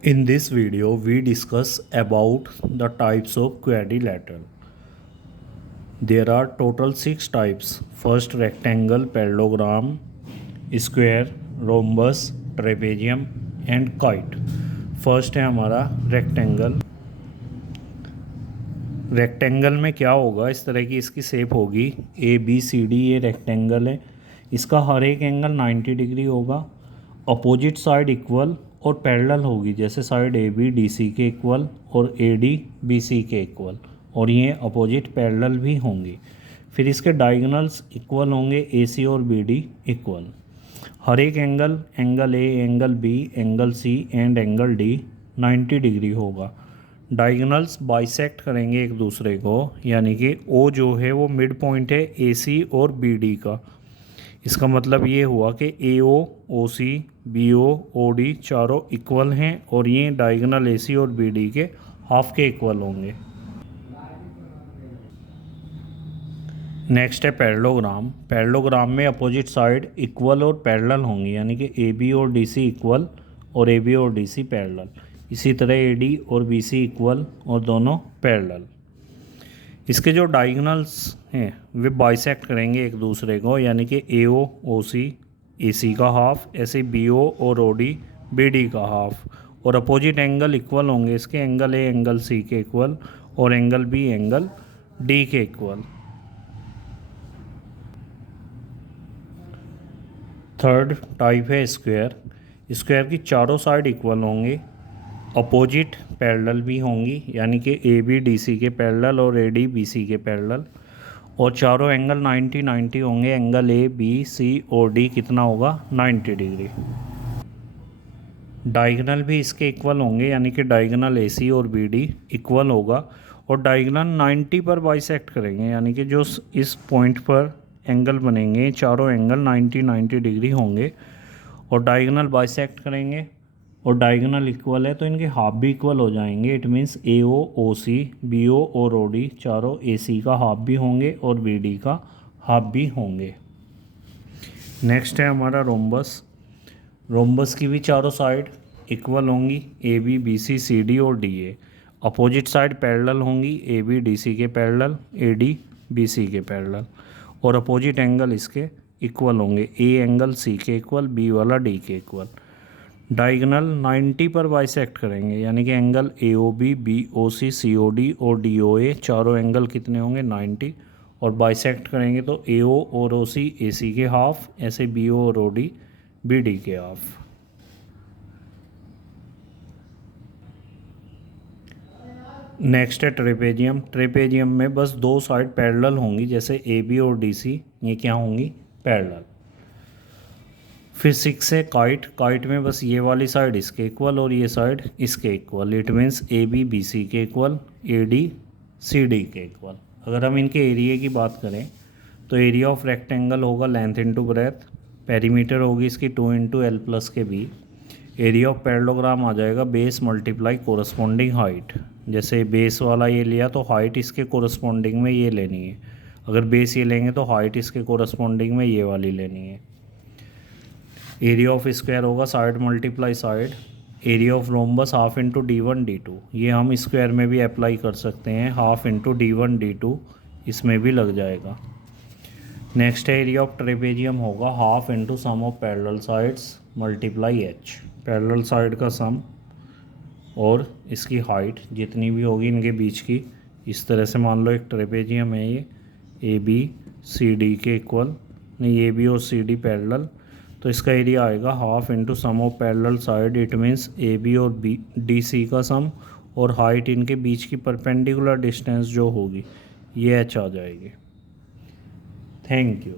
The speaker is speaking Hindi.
In this video, we discuss about the types of quadrilateral. There are total 6 types. First, rectangle, parallelogram, square, rhombus, trapezium and kite. First है हमारा रेक्टेंगल। रेक्टेंगल में क्या होगा, इस तरह की इसकी शेप होगी ABCD। ये रेक्टेंगल है, इसका हर एक एंगल 90 डिग्री होगा, अपोजिट साइड इक्वल और पैरेलल होगी, जैसे साइड AB DC के इक्वल और AD BC के इक्वल, और ये अपोजिट पैरेलल भी होंगी। फिर इसके डायगोनल्स इक्वल होंगे, AC और BD इक्वल। हर एक angle A, angle B, angle C and angle D 90 degree होगा। डायगोनल्स बाइसेक्ट करेंगे एक दूसरे को, यानी कि O जो है वो मिड पॉइंट है AC और BD का। इसका मतलब ये हुआ कि AO, OC, BO, OD चारों इक्वल हैं और ये डायगोनल AC और BD के हाफ के इक्वल होंगे। नेक्स्ट है पैरेललोग्राम। पैरेललोग्राम में अपोजिट साइड इक्वल और पैरेलल होंगी, यानी कि AB और DC इक्वल और AB और DC पैरेलल। इसी तरह AD और BC इक्वल और दोनों पैरेलल। इसके जो डायगोनल्स हैं वे बाइसेक्ट करेंगे एक दूसरे को, यानी कि AO, OC AC का हाफ, ऐसे BO और OD BD का हाफ, और अपोजिट एंगल इक्वल होंगे इसके, एंगल A एंगल C के इक्वल और एंगल B एंगल D के इक्वल। थर्ड टाइप है स्क्वायर। स्क्वायर की चारों साइड इक्वल होंगे, अपोजिट पैरेलल भी होंगी, यानी कि AB DC के पैरेलल और AD BC के पैरेलल, और चारों एंगल 90 90 होंगे। एंगल A B C और D कितना होगा, 90 डिग्री। डायगोनल भी इसके इक्वल होंगे, यानी कि डायगोनल AC और BD इक्वल होगा, और डायगोनल 90 पर बाइसेक्ट करेंगे, यानी कि जो इस पॉइंट पर एंगल बनेंगे चारों एंगल 90 90 डिग्री होंगे, और डायगोनल बाइसेक्ट करेंगे और डायगोनल इक्वल है तो इनके हाफ भी इक्वल हो जाएंगे। It means AO, OC, BO और OD चारों AC का हाफ भी होंगे और BD का हाफ भी होंगे। नेक्स्ट है हमारा रोम्बस। रोम्बस की भी चारों साइड इक्वल होंगी, AB BC CD और DA। अपोजिट साइड पैरेलल होंगी, AB DC के पैरेलल, AD BC के पैरेलल, और अपोजिट एंगल इसके इक्वल होंगे, A एंगल C के इक्वल, B वाला D के इक्वल। डायगोनल 90 पर बाइसेक्ट करेंगे, यानी कि एंगल AOB, BOC, COD और DOA चारों एंगल कितने होंगे, 90, और बाइसेक्ट करेंगे तो AO और OC AC के हाफ, ऐसे BO और OD BD के हाफ। नेक्स्ट है ट्रेपेजियम। ट्रेपेजियम में बस दो साइड पैरेलल होंगी, जैसे AB और DC ये क्या होंगी, पैरेलल। फिर 6 है काइट। काइट में बस ये वाली साइड इसके इक्वल और ये साइड इसके equal. It means AB BC के इक्वल, AD CD के इक्वल। अगर हम इनके एरिया की बात करें तो एरिया ऑफ रेक्टेंगल होगा लेंथ इंटू ब्रेथ, पेरीमीटर होगी इसकी 2 इंटू L प्लस के B। एरिया ऑफ पैरेललोग्राम आ जाएगा बेस मल्टीप्लाई कोरस्पॉन्डिंग हाइट। जैसे बेस वाला ये लिया तो हाइट इसके कोरस्पॉन्डिंग में ये लेनी है, अगर बेस ये लेंगे तो हाइट इसके कोरस्पॉन्डिंग में ये वाली लेनी है। एरिया ऑफ स्क्वायर होगा side multiply side. Area of rhombus half into D1 D2, ये हम स्क्वायर में भी अप्लाई कर सकते हैं, हाफ इंटू D1 D2 इसमें भी लग जाएगा। नेक्स्ट है एरिया ऑफ ट्रेपेजियम होगा half into sum of parallel sides multiply H। Parallel side का सम और इसकी हाइट जितनी भी होगी इनके बीच की, इस तरह से मान लो एक ट्रेपेजियम है ये, AB CD के इक्वल, नहीं AB और CD पैरेलल, तो इसका एरिया आएगा half into sum of parallel side. It means AB और DC का सम और हाइट इनके बीच की परपेंडिकुलर डिस्टेंस जो होगी ये H आ जाएगी। Thank you.